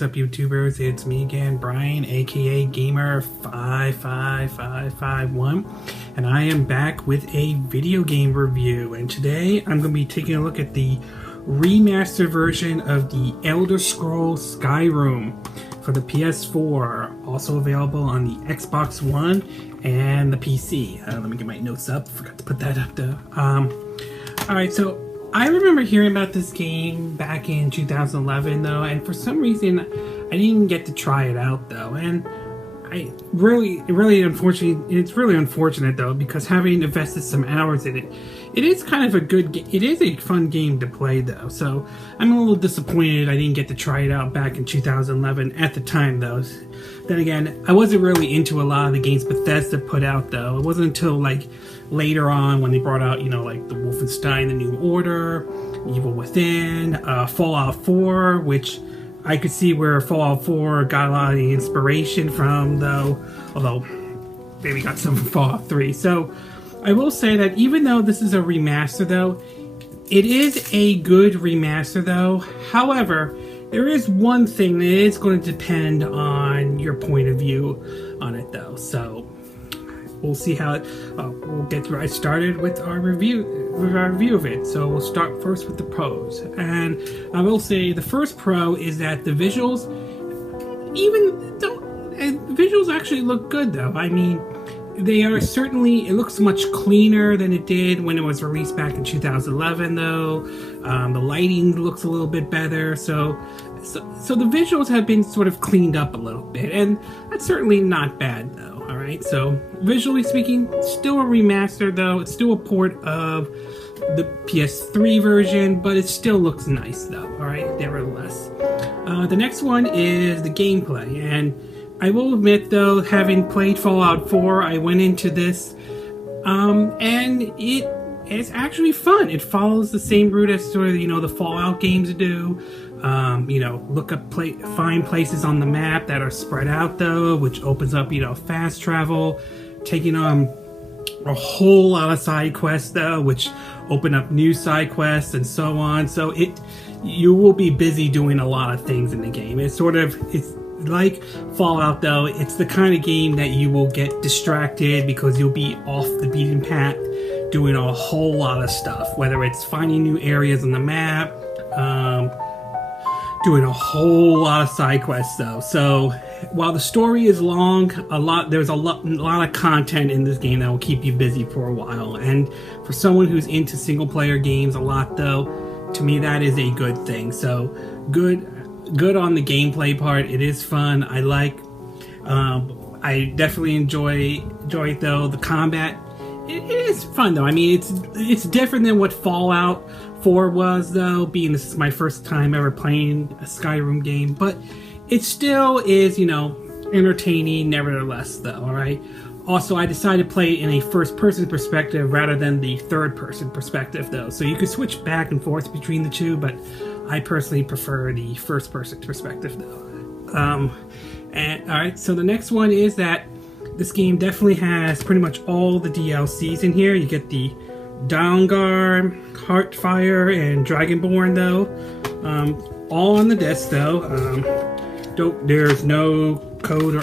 what's up YouTubers? It's me again, Brian, aka Gamer55551, and I am back with a video game review. And today I'm going to be taking a look at the remastered version of the Elder Scrolls Skyrim for the PS4, also available on the Xbox One and the PC. Let me get my notes up, forgot to put that up though. Alright, so I remember hearing about this game back in 2011 though, and for some reason I didn't get to try it out though, and it's really unfortunate though, because having invested some hours in it, it is kind of a good game. It is a fun game to play though, so I'm a little disappointed I didn't get to try it out back in 2011 at the time though. Then again, I wasn't really into a lot of the games Bethesda put out though. It wasn't until like later on when they brought out, you know, like the Wolfenstein, The New Order, Evil Within, Fallout 4, which I could see where Fallout 4 got a lot of the inspiration from though, although maybe got some from Fallout 3. So I will say that even though this is a remaster though, it is a good remaster though. However, there is one thing that is going to depend on your point of view on it though. So we'll see how it, we'll get right started with our review of it. So we'll start first with the pros. And I will say the first pro is that the visuals, visuals actually look good though. I mean, they are certainly, it looks much cleaner than it did when it was released back in 2011 though. The lighting looks a little bit better, so the visuals have been sort of cleaned up a little bit, and that's certainly not bad though. Alright, so visually speaking, still a remaster though. It's still a port of the PS3 version, but it still looks nice though, alright, nevertheless. The next one is the gameplay, and I will admit though, having played Fallout 4, I went into this, and it's actually fun. It follows the same route as sort of, you know, the Fallout games do. You know, find places on the map that are spread out though, which opens up, you know, fast travel, taking on a whole lot of side quests though, which open up new side quests and so on. So you will be busy doing a lot of things in the game. It's like Fallout though, it's the kind of game that you will get distracted because you'll be off the beaten path doing a whole lot of stuff, whether it's finding new areas on the map, doing a whole lot of side quests though. So while the story is long, there's a lot of content in this game that will keep you busy for a while. And for someone who's into single player games a lot though, to me that is a good thing. So good on the gameplay part. It is fun. I definitely enjoy it though. The combat, it is fun though. I mean, it's different than what Fallout 4 was though, being this is my first time ever playing a Skyrim game, but it still is, you know, entertaining nevertheless though, alright? Also, I decided to play it in a first-person perspective rather than the third-person perspective though, so you can switch back and forth between the two, but I personally prefer the first-person perspective though. Alright, so the next one is that this game definitely has pretty much all the DLCs in here. You get the Dawnguard, Heartfire, and Dragonborn though, all on the disc though. There's no code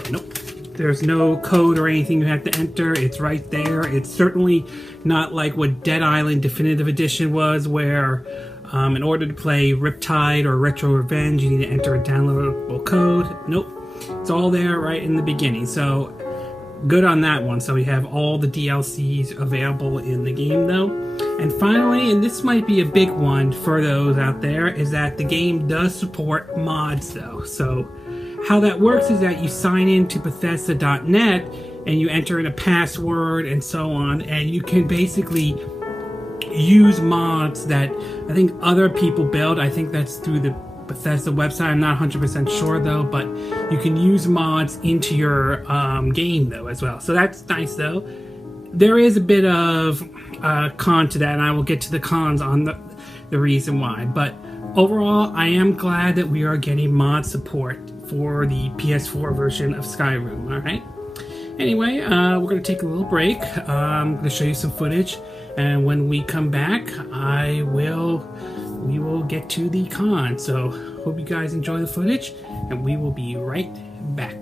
or anything you have to enter. It's right there. It's certainly not like what Dead Island Definitive Edition was, where in order to play Riptide or Retro Revenge you need to enter a downloadable code. Nope, it's all there right in the beginning, so good on that one. So we have all the DLCs available in the game though. And finally, and this might be a big one for those out there, is that the game does support mods though. So how that works is that you sign into Bethesda.net and you enter in a password and so on, and you can basically use mods that I think other people build. I think that's through the Bethesda website. I'm not 100% sure though, but you can use mods into your game though as well. So that's nice though. There is a bit of con to that, and I will get to the cons on the reason why. But overall, I am glad that we are getting mod support for the PS4 version of Skyrim. Alright? Anyway, we're going to take a little break. I'm going to show you some footage, and when we come back, I will we will get to the con. So hope you guys enjoy the footage, and we will be right back.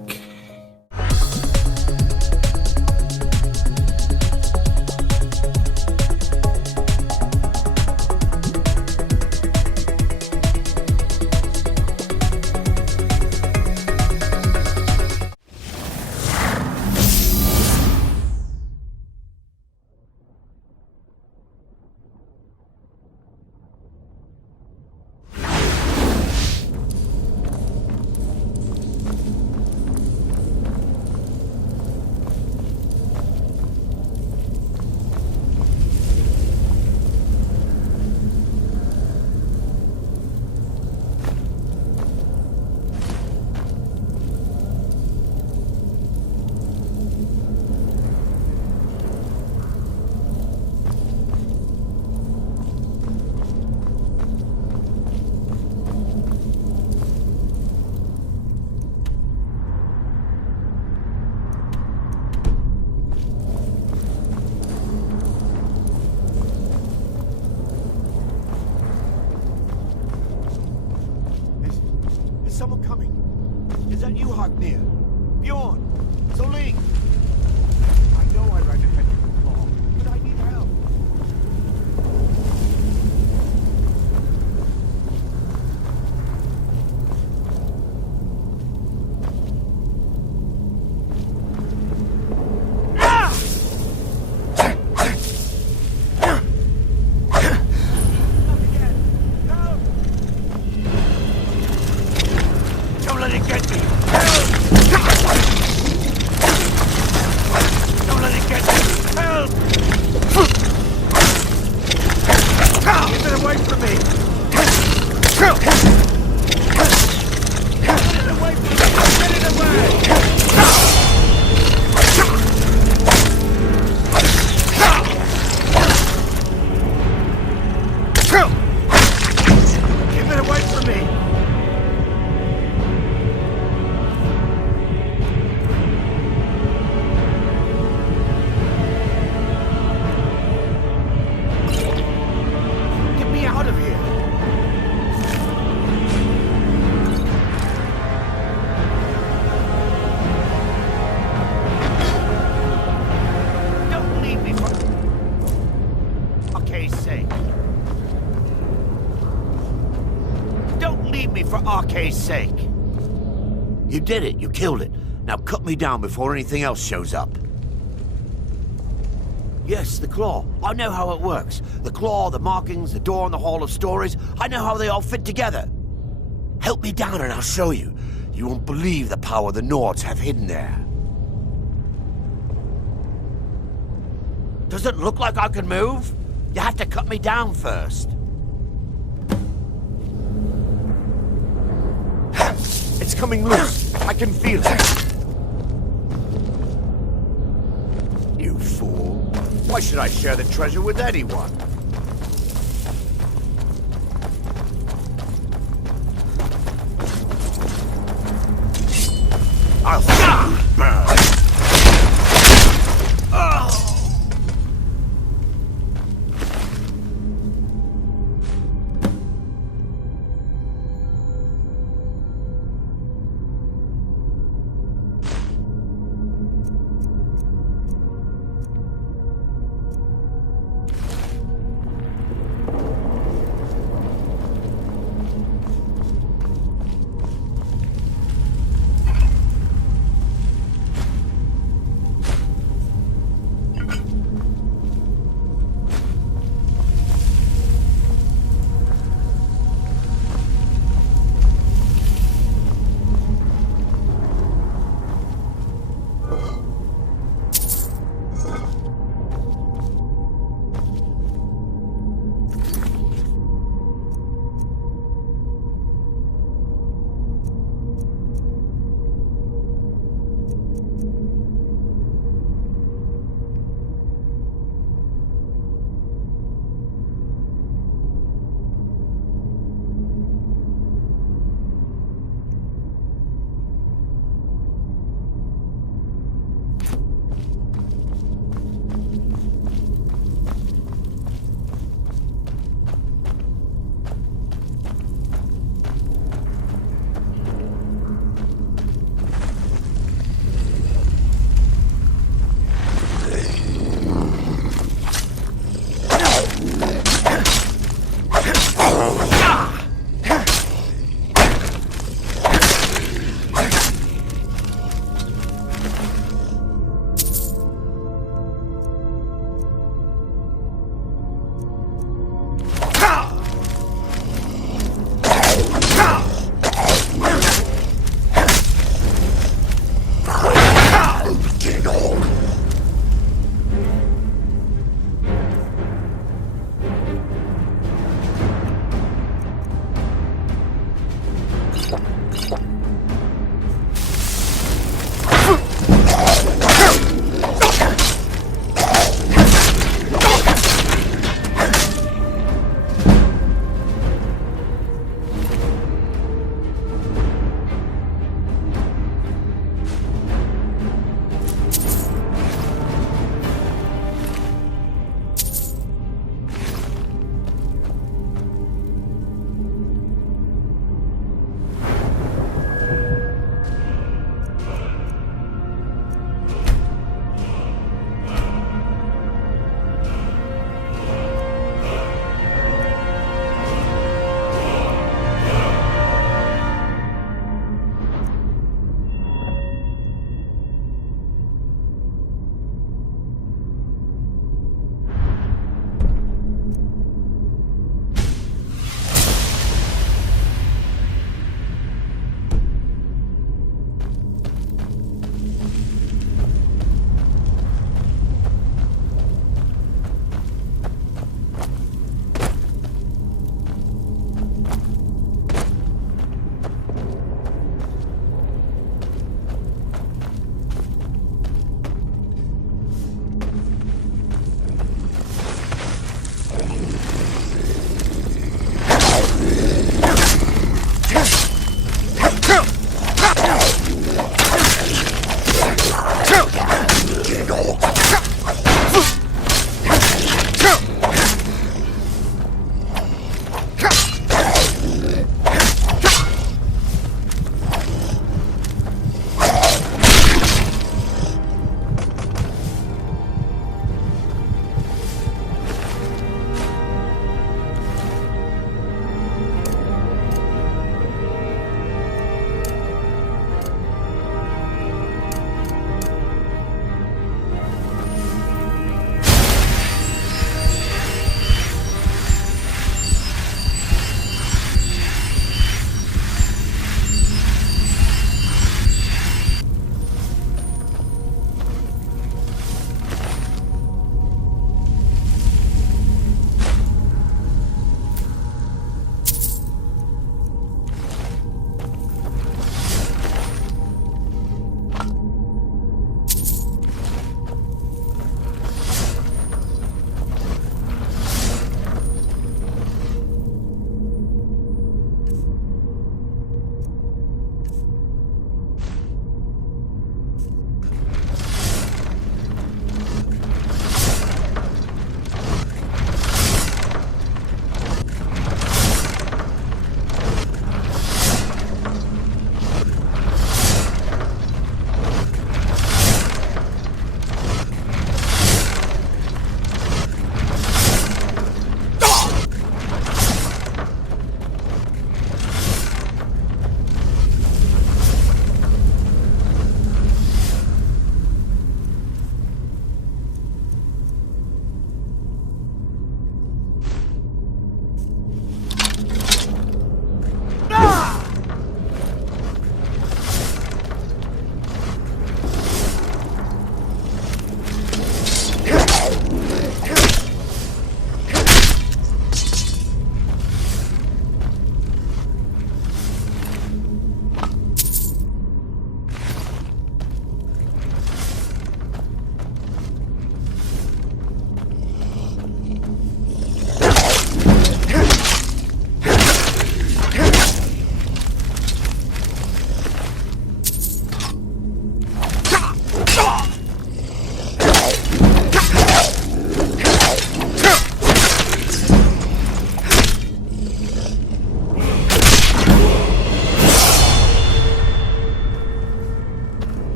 Someone coming. Is that you, Hognir? Bjorn? Zoling? I know I ran ahead with the claw, but I need help. Sake. You did it. You killed it. Now cut me down before anything else shows up. Yes, the claw. I know how it works. The claw, the markings, the door in the Hall of Stories. I know how they all fit together. Help me down and I'll show you. You won't believe the power the Nords have hidden there. Does it look like I can move? You have to cut me down first. It's coming loose. I can feel it. You fool. Why should I share the treasure with anyone? I'll burn.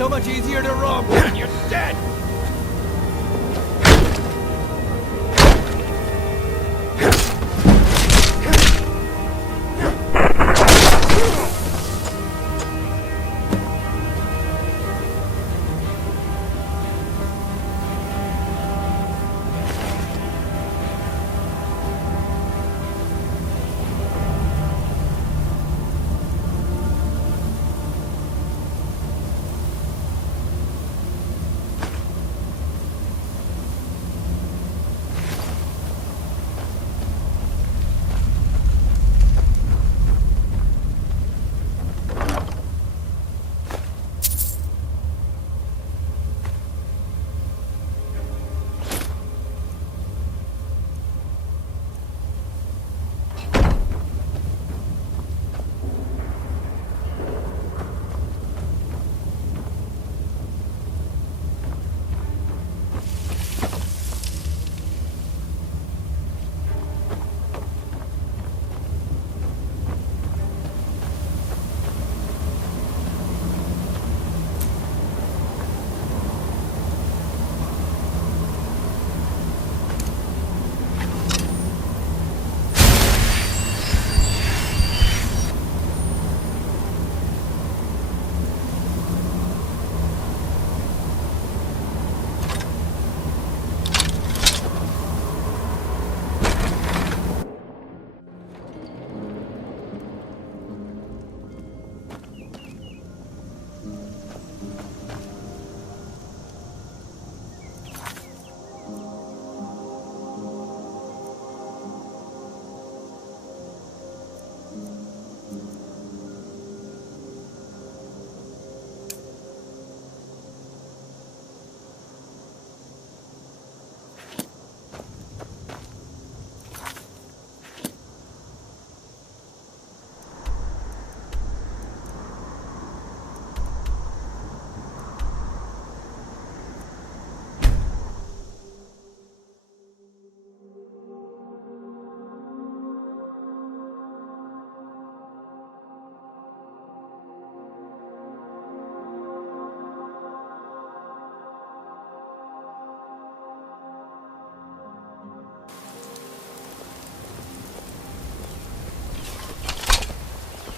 so much easier to rob when you're dead!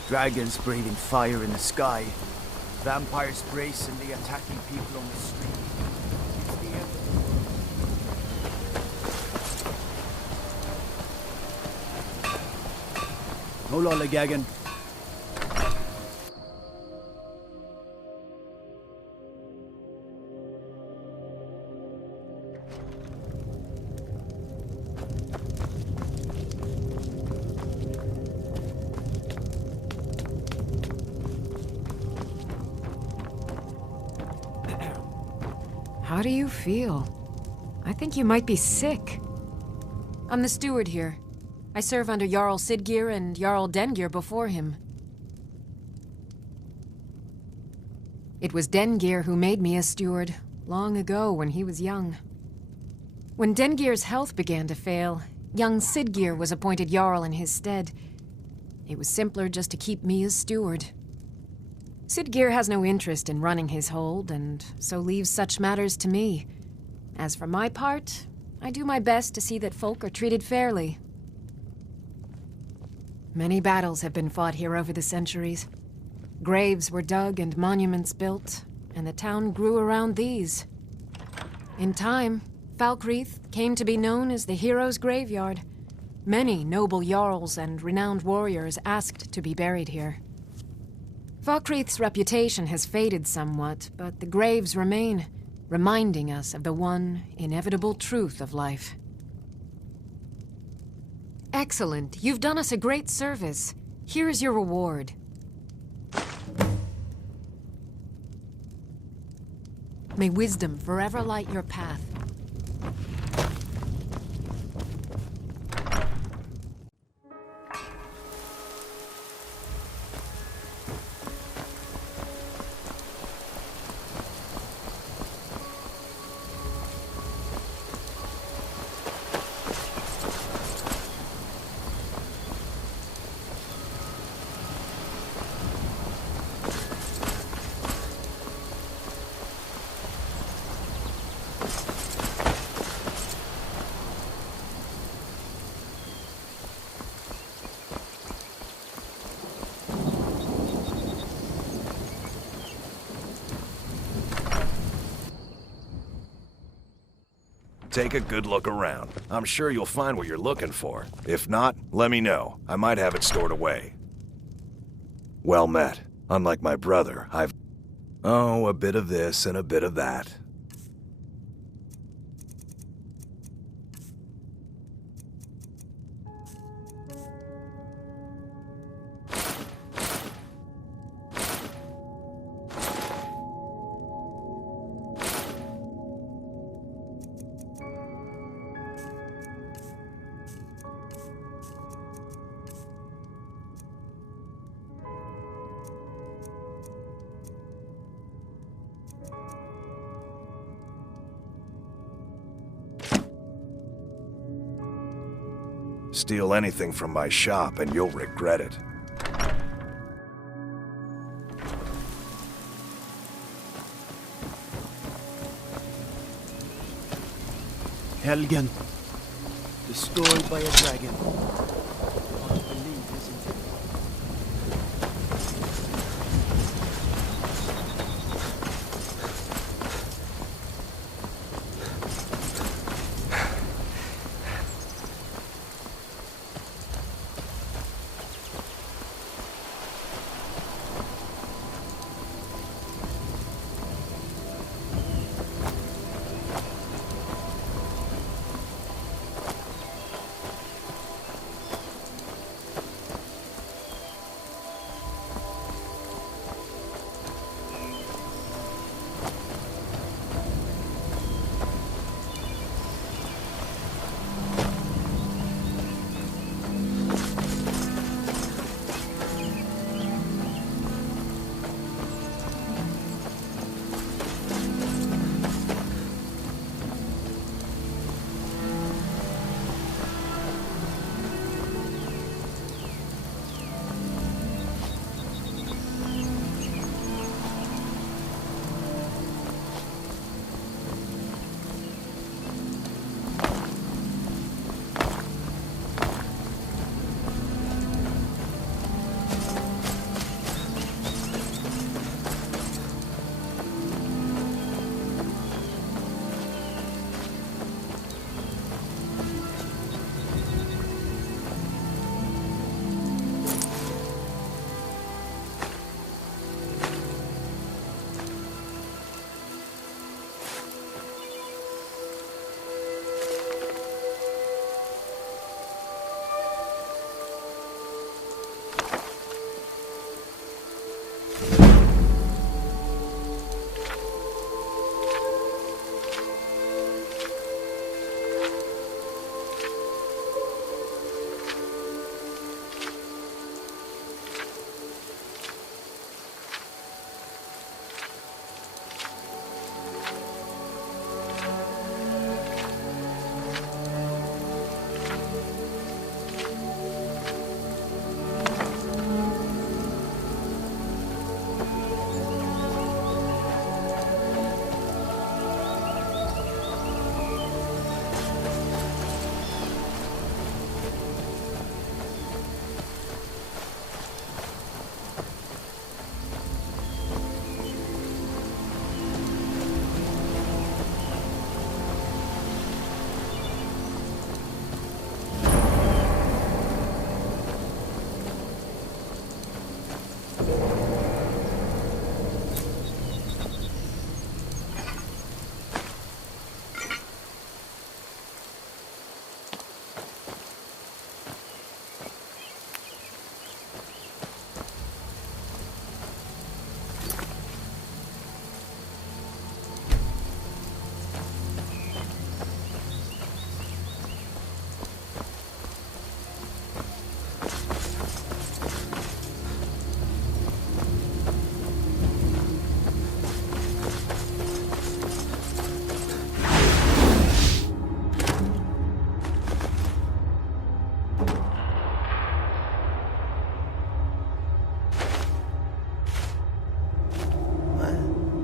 Dragons breathing fire in the sky. Vampires brazenly attacking people on the street. It's the end. No lollygagging. How do you feel? I think you might be sick. I'm the steward here. I serve under Jarl Siggeir and Jarl Dengeir before him. It was Dengeir who made me a steward, long ago when he was young. When Dengeir's health began to fail, young Siggeir was appointed Jarl in his stead. It was simpler just to keep me as steward. Siggeir has no interest in running his hold, and so leaves such matters to me. As for my part, I do my best to see that folk are treated fairly. Many battles have been fought here over the centuries. Graves were dug and monuments built, and the town grew around these. In time, Falkreath came to be known as the Heroes' Graveyard. Many noble jarls and renowned warriors asked to be buried here. Falkreath's reputation has faded somewhat, but the graves remain, reminding us of the one inevitable truth of life. Excellent. You've done us a great service. Here is your reward. May wisdom forever light your path. Take a good look around. I'm sure you'll find what you're looking for. If not, let me know. I might have it stored away. Well met. Unlike my brother, I've... Oh, a bit of this and a bit of that. Steal anything from my shop and you'll regret it. Helgen. Destroyed by a dragon. Hard to believe, isn't it?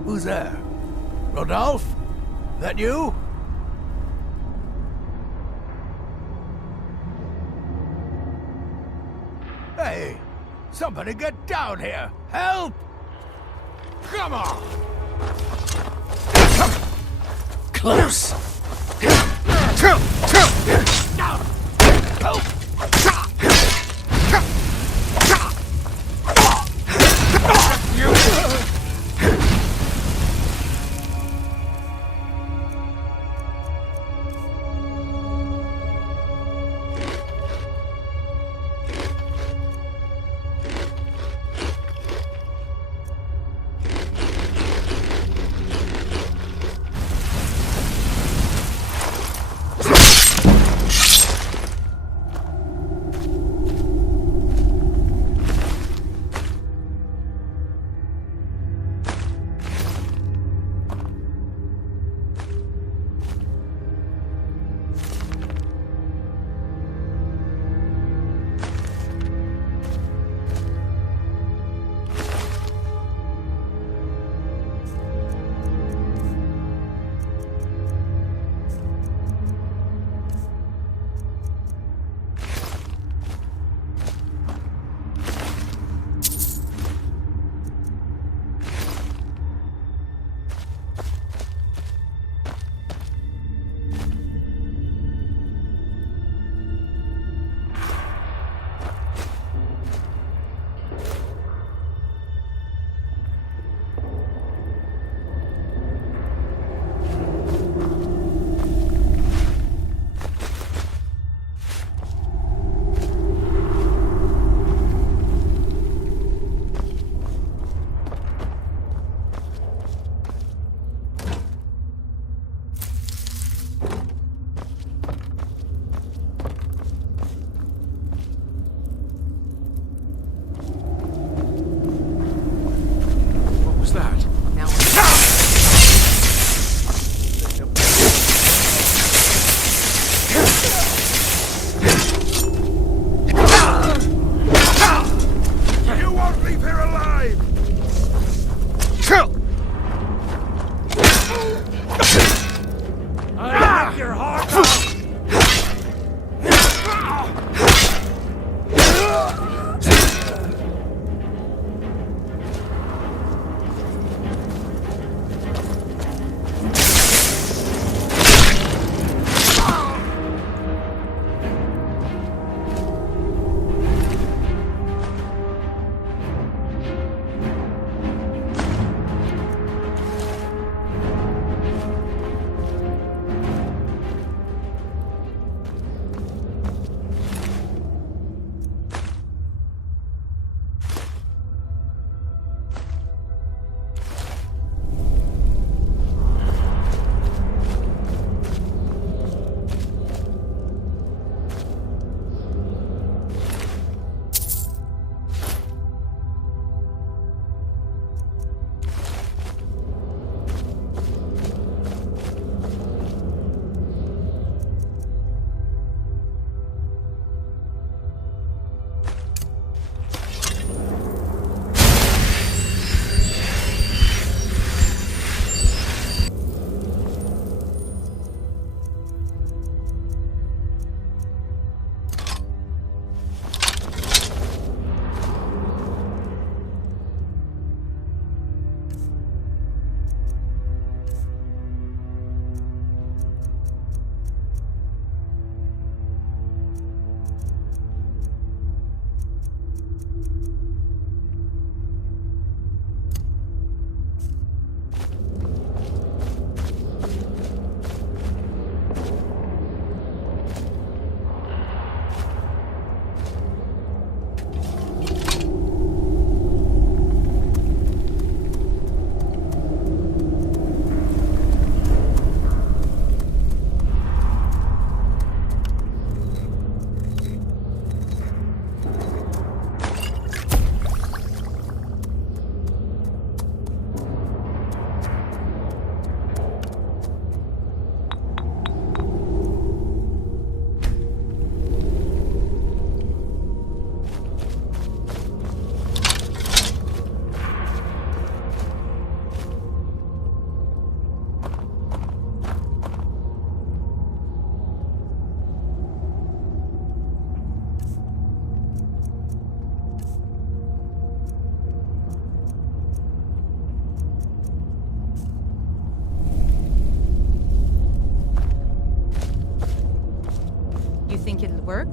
Who's there? Rodolphe? That you? Hey! Somebody get down here! Help! Come on! Close! work?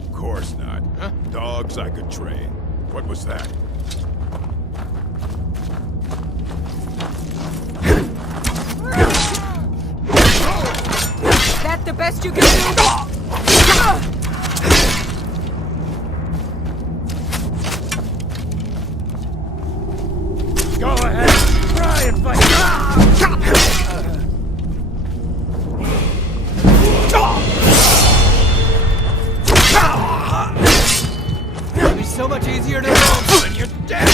Of course not. Huh? Dogs I could train. What was that? That the best you can do? Go ahead! Try and fight! It'll be so much easier to roll when you're dead!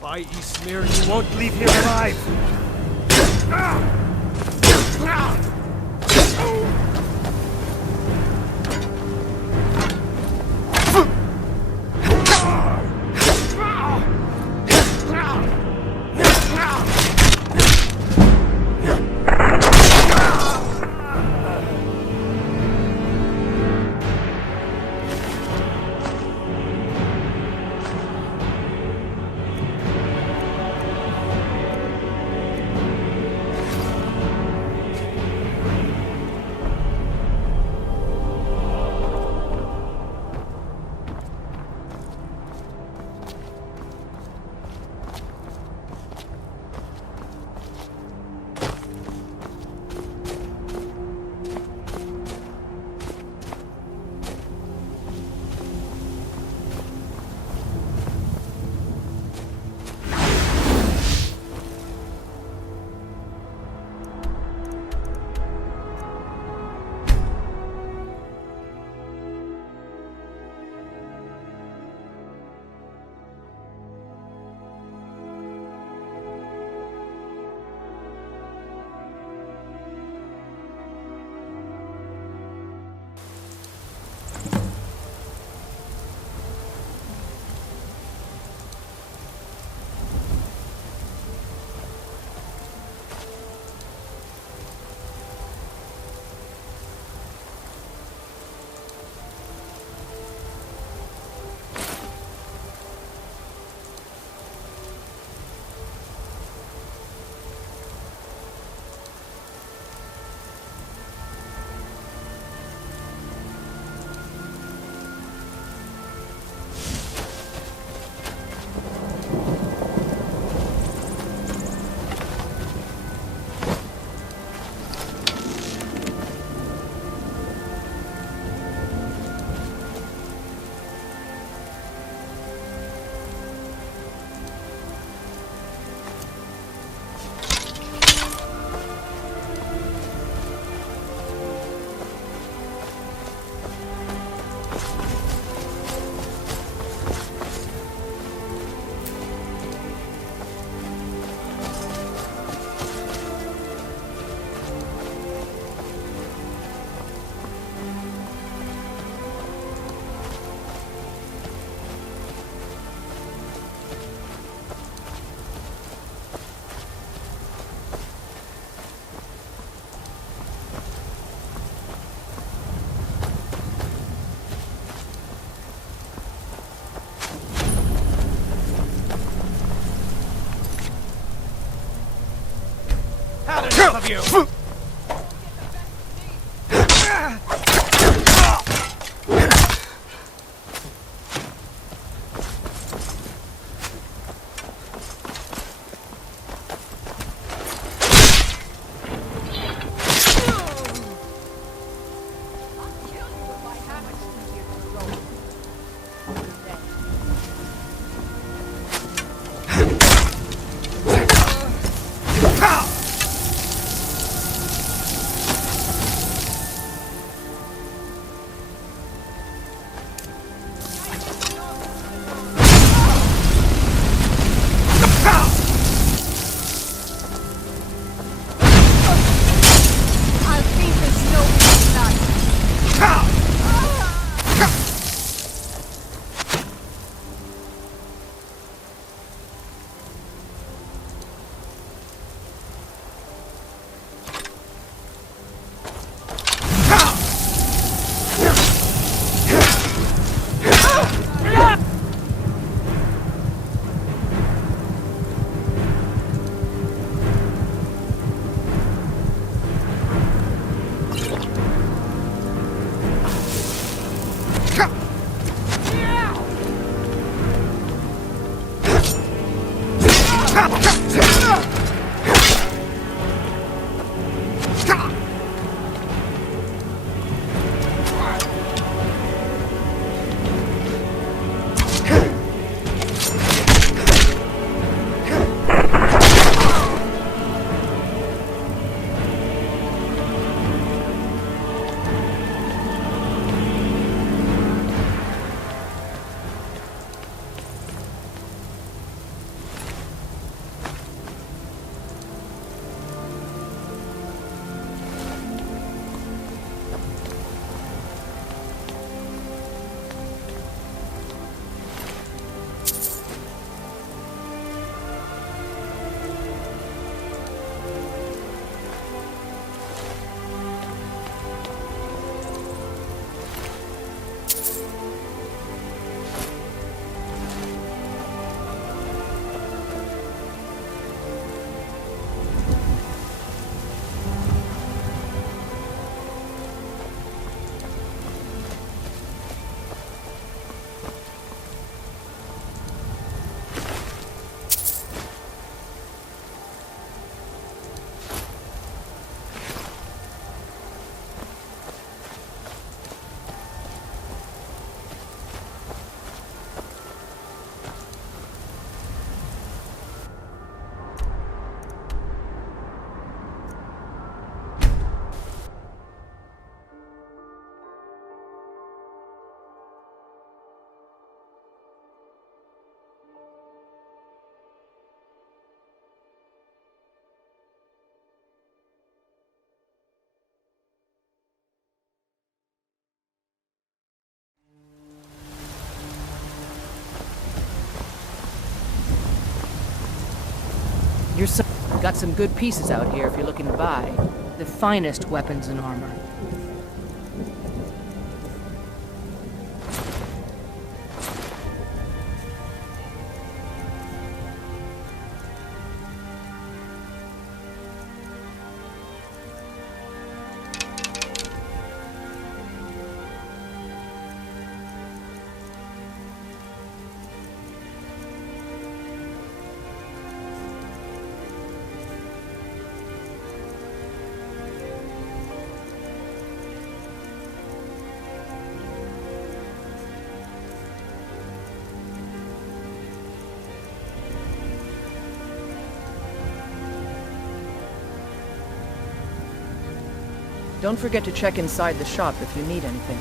By Eastmere, you won't leave here alive! both of you! Your son got some good pieces out here if you're looking to buy. The finest weapons and armor. Don't forget to check inside the shop if you need anything.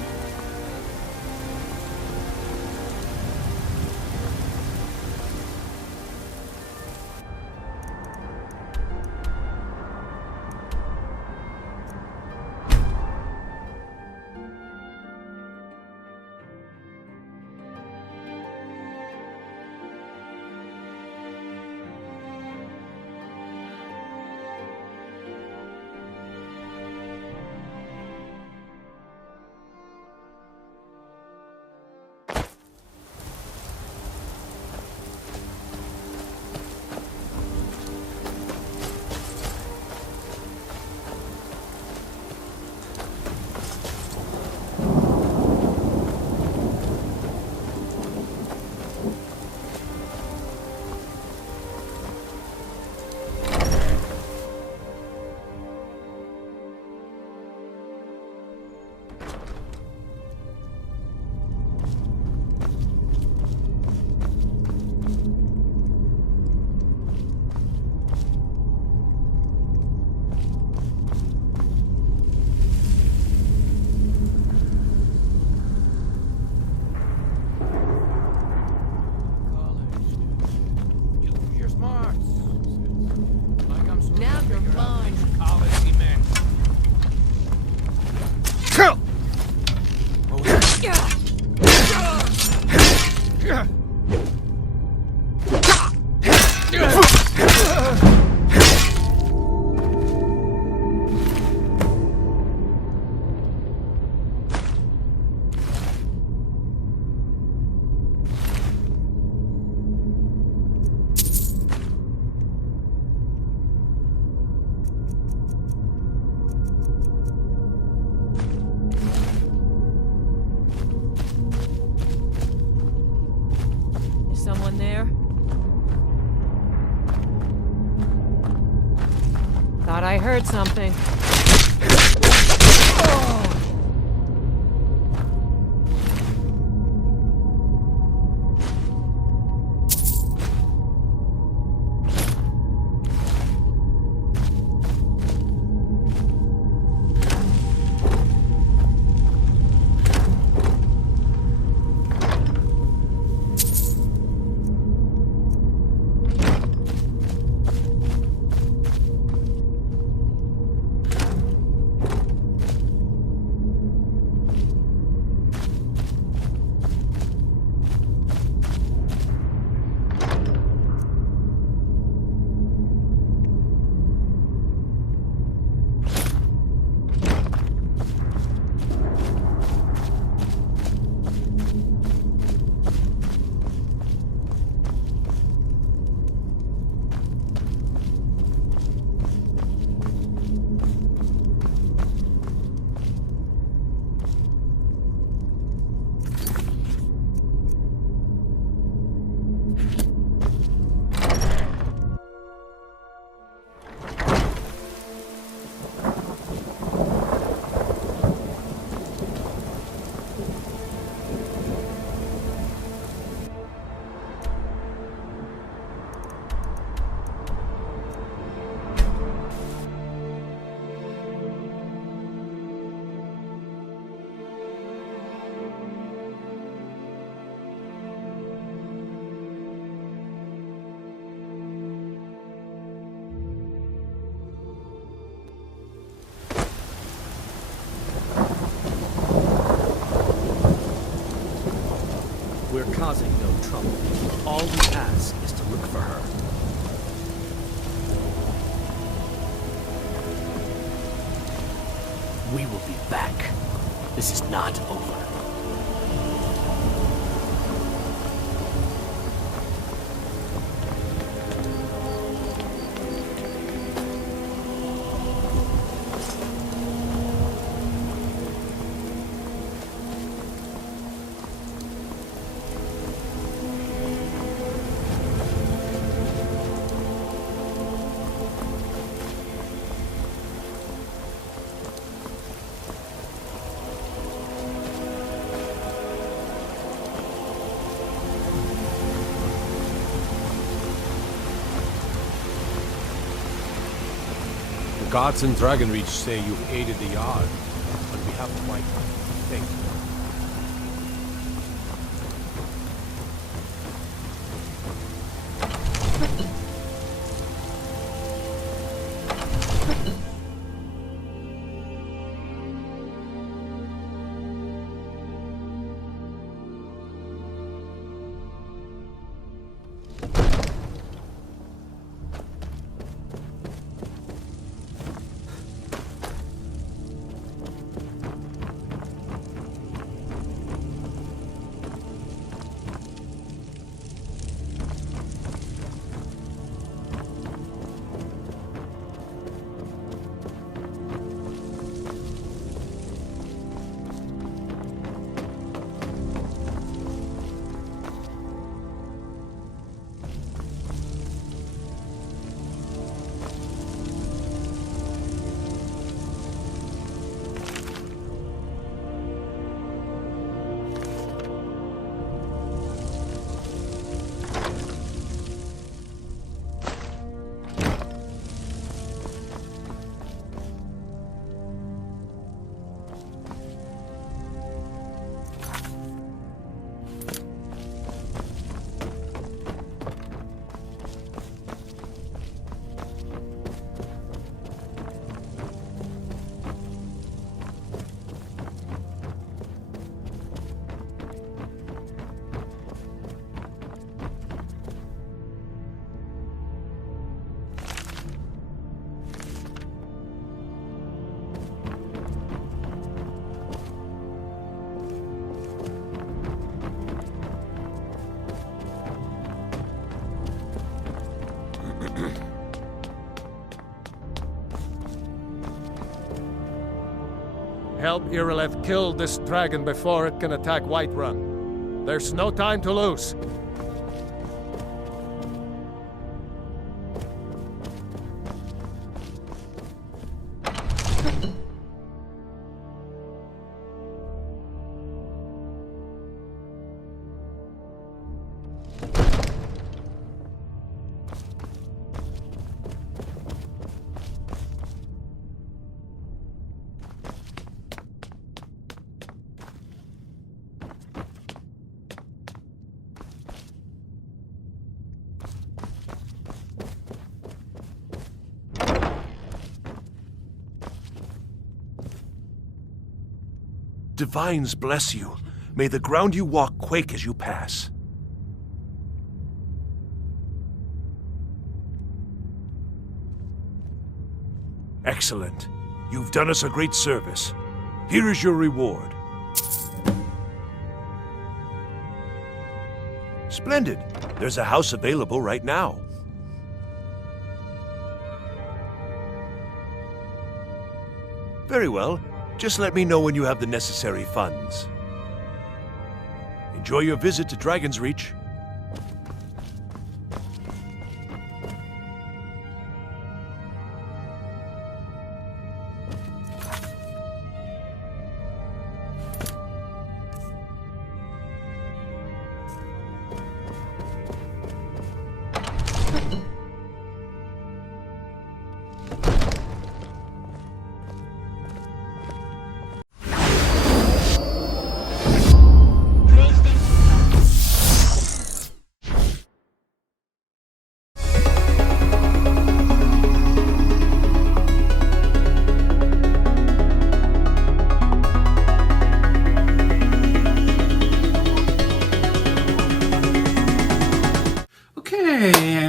someone there? Thought I heard something. We're causing no trouble. All we ask is to look for her. We will be back. This is not over. The gods in Dragonreach say you've aided the Yard, but we haven't quite thanked you. Help Irileth kill this dragon before it can attack Whiterun. There's no time to lose. divines bless you. May the ground you walk quake as you pass. Excellent. You've done us a great service. Here is your reward. Splendid. There's a house available right now. Very well. Just let me know when you have the necessary funds. Enjoy your visit to Dragon's Reach.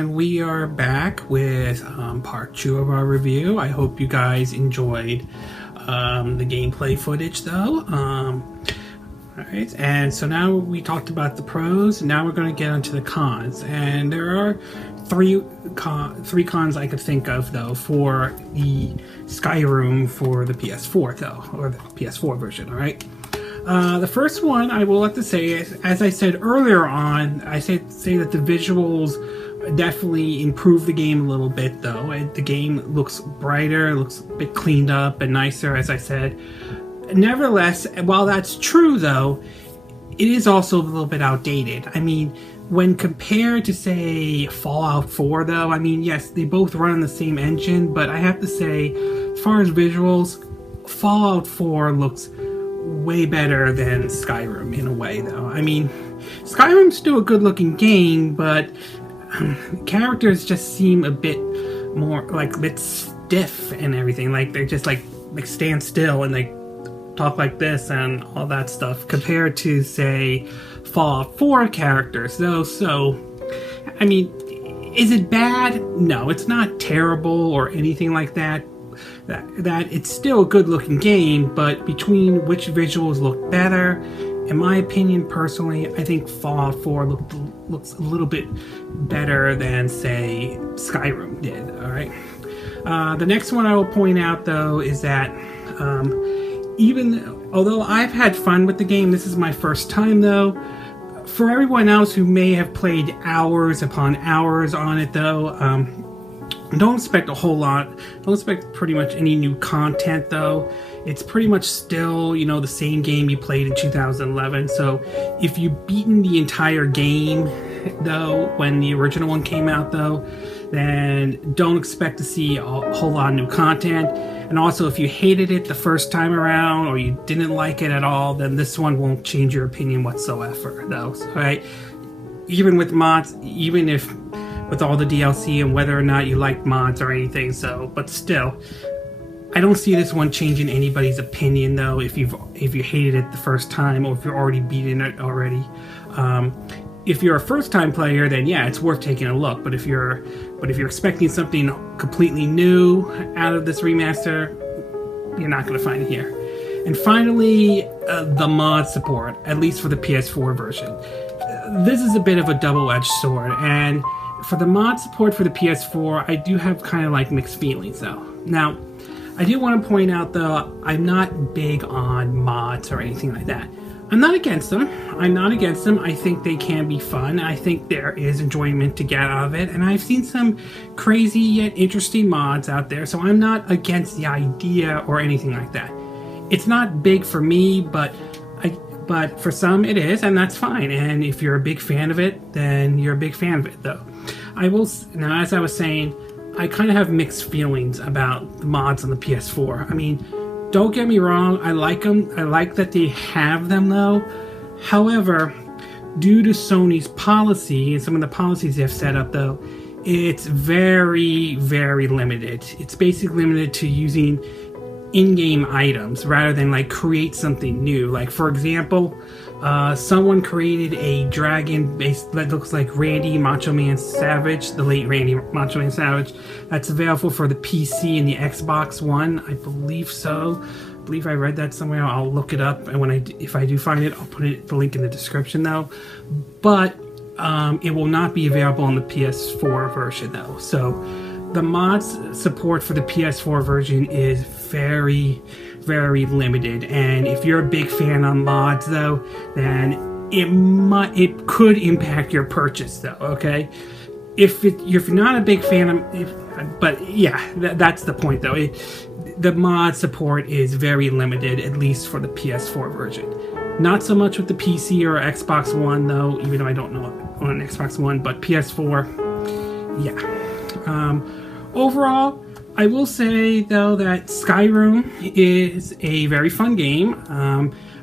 We are back with part 2 of our review. I hope you guys enjoyed the gameplay footage though. Alright, and so now we talked about the pros, now we're going to get onto the cons. And there are three cons I could think of though for the Skyrim for the PS4 though, or the PS4 version, alright? The first one I will have to say is, as I said earlier on, I say that the visuals definitely improve the game a little bit though. The game looks brighter, looks a bit cleaned up and nicer, as I said. Nevertheless, while that's true though, it is also a little bit outdated. I mean, when compared to say Fallout 4 though, I mean, yes, they both run on the same engine, but I have to say, as far as visuals, Fallout 4 looks way better than Skyrim in a way though. I mean, Skyrim's still a good looking game, but characters just seem a bit more like a bit stiff and everything. Like they just like stand still and they talk like this and all that stuff compared to say Fallout 4 characters though. So I mean, is it bad? No, it's not terrible or anything like that. That it's still a good looking game, but between which visuals look better, in my opinion personally, I think Fallout 4 looks a little bit better than say Skyrim did. Alright. The next one I will point out though is that although I've had fun with the game, this is my first time though. For everyone else who may have played hours upon hours on it though, don't expect a whole lot. Don't expect pretty much any new content though. It's pretty much still, you know, the same game you played in 2011. So if you've beaten the entire game though, when the original one came out though, then don't expect to see a whole lot of new content. And also if you hated it the first time around or you didn't like it at all, then this one won't change your opinion whatsoever though. So, right? Even with mods, even if with all the DLC and whether or not you like mods or anything, so, but still, I don't see this one changing anybody's opinion though if you hated it the first time or if you're already beaten it already. If you're a first-time player, then yeah, it's worth taking a look. But if you're expecting something completely new out of this remaster, you're not going to find it here. And finally, the mod support, at least for the PS4 version. This is a bit of a double-edged sword, and for the mod support for the PS4, I do have kind of like mixed feelings though. Now, I do want to point out though, I'm not big on mods or anything like that. I'm not against them. I think they can be fun. I think there is enjoyment to get out of it, and I've seen some crazy yet interesting mods out there, so I'm not against the idea or anything like that. It's not big for me, but for some it is, and that's fine. And if you're a big fan of it, then you're a big fan of it though. Now, as I was saying, I kind of have mixed feelings about the mods on the PS4. I mean, don't get me wrong, I like them. I like that they have them though. However, due to Sony's policy and some of the policies they've set up though, it's very, very limited. It's basically limited to using in-game items rather than like create something new. Like for example, someone created a dragon based that looks like Randy Macho Man Savage, the late Randy Macho Man Savage. That's available for the PC and the Xbox One, I believe so. I believe I read that somewhere. I'll look it up, and if I do find it, I'll put the link in the description though. But it will not be available on the PS4 version though. So the mods support for the PS4 version is very, very limited. And if you're a big fan on mods though, then it could impact your purchase though. Okay, if you're not a big fan of, but yeah, that's the point though. The mod support is very limited, at least for the PS4 version. Not so much with the PC or Xbox One though, even though I don't know on Xbox One, but PS4, yeah. Overall, I will say though that Skyrim is a very fun game.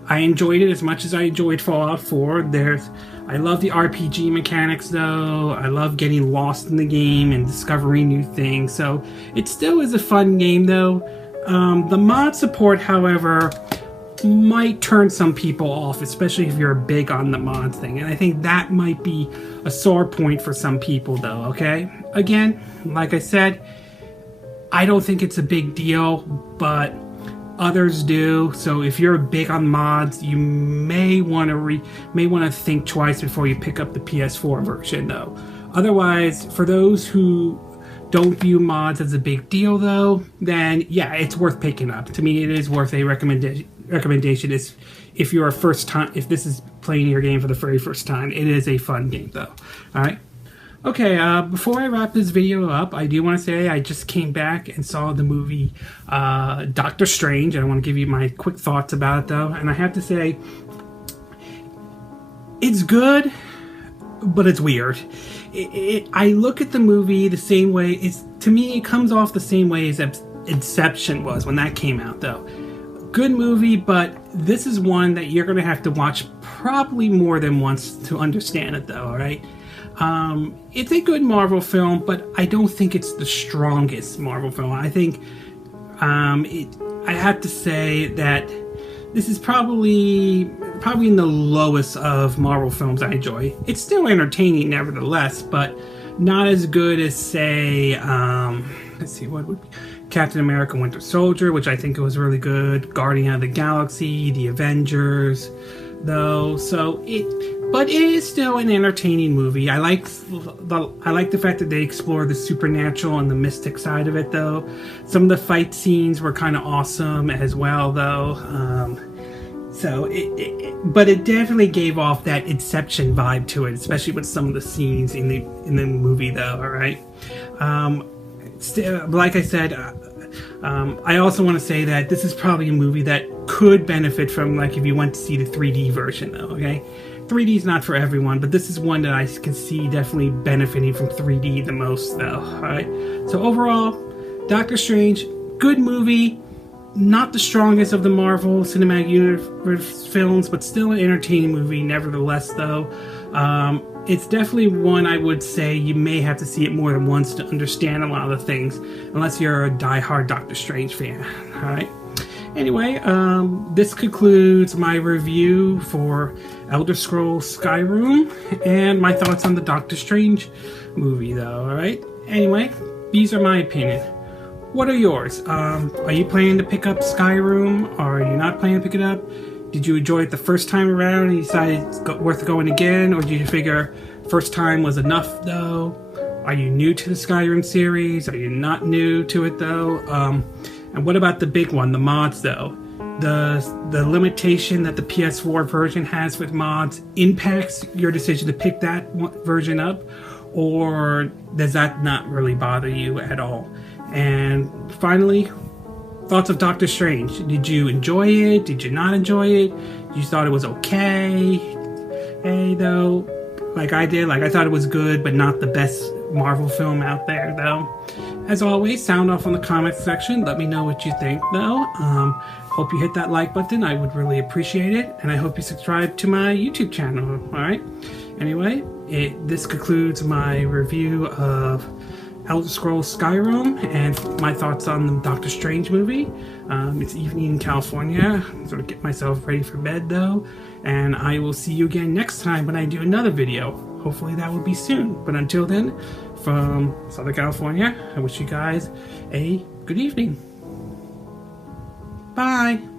I enjoyed it as much as I enjoyed Fallout 4. I love the RPG mechanics though. I love getting lost in the game and discovering new things. So it still is a fun game though. The mod support, however, might turn some people off, especially if you're big on the mods thing. And I think that might be a sore point for some people though, okay? Again, like I said, I don't think it's a big deal, but others do. So if you're big on mods, you may want to think twice before you pick up the PS4 version though. Otherwise, for those who don't view mods as a big deal though, then yeah, it's worth picking up. To me, it is worth a recommendation. Is if you're if this is playing your game for the very first time, it is a fun game though. All right. Okay, before I wrap this video up, I do want to say I just came back and saw the movie Doctor Strange. I want to give you my quick thoughts about it though, and I have to say it's good, but it's weird. I look at the movie the same way. To me, it comes off the same way as Inception was when that came out though. Good movie, but this is one that you're going to have to watch probably more than once to understand it though, alright? It's a good Marvel film, but I don't think it's the strongest Marvel film. I think I have to say that this is probably in the lowest of Marvel films I enjoy. It's still entertaining nevertheless, but not as good as, say, let's see, what would be Captain America Winter Soldier, which I think was really good, Guardian of the Galaxy, The Avengers, though. But it is still an entertaining movie. I like the fact that they explore the supernatural and the mystic side of it, though. Some of the fight scenes were kind of awesome as well, though. But it definitely gave off that Inception vibe to it, especially with some of the scenes in the movie, though. All right. Like I said, I also want to say that this is probably a movie that could benefit from, like, if you went to see the 3D version, though. Okay. 3D is not for everyone, but this is one that I can see definitely benefiting from 3D the most, though. Alright, so overall, Doctor Strange, good movie, not the strongest of the Marvel Cinematic Universe films, but still an entertaining movie nevertheless, though. It's definitely one I would say you may have to see it more than once to understand a lot of the things, unless you're a die-hard Doctor Strange fan. Alright. Anyway, this concludes my review for Elder Scrolls Skyrim and my thoughts on the Doctor Strange movie, though, alright? Anyway, these are my opinion. What are yours? Are you planning to pick up Skyrim, or are you not planning to pick it up? Did you enjoy it the first time around and you decided it's worth going again, or did you figure first time was enough, though? Are you new to the Skyrim series? Are you not new to it, though? And what about the big one, the mods, though? The limitation that the PS4 version has with mods impacts your decision to pick that version up, or does that not really bother you at all? And finally, thoughts of Doctor Strange. Did you enjoy it? Did you not enjoy it? You thought it was okay? Hey, though, like I did. Like, I thought it was good, but not the best Marvel film out there, though. As always, sound off in the comments section. Let me know what you think, though. Hope you hit that like button. I would really appreciate it. And I hope you subscribe to my YouTube channel. Alright? Anyway, this concludes my review of Elder Scrolls Skyrim and my thoughts on the Doctor Strange movie. It's evening in California. Sort of get myself ready for bed though. And I will see you again next time when I do another video. Hopefully that will be soon. But until then, from Southern California, I wish you guys a good evening. Bye.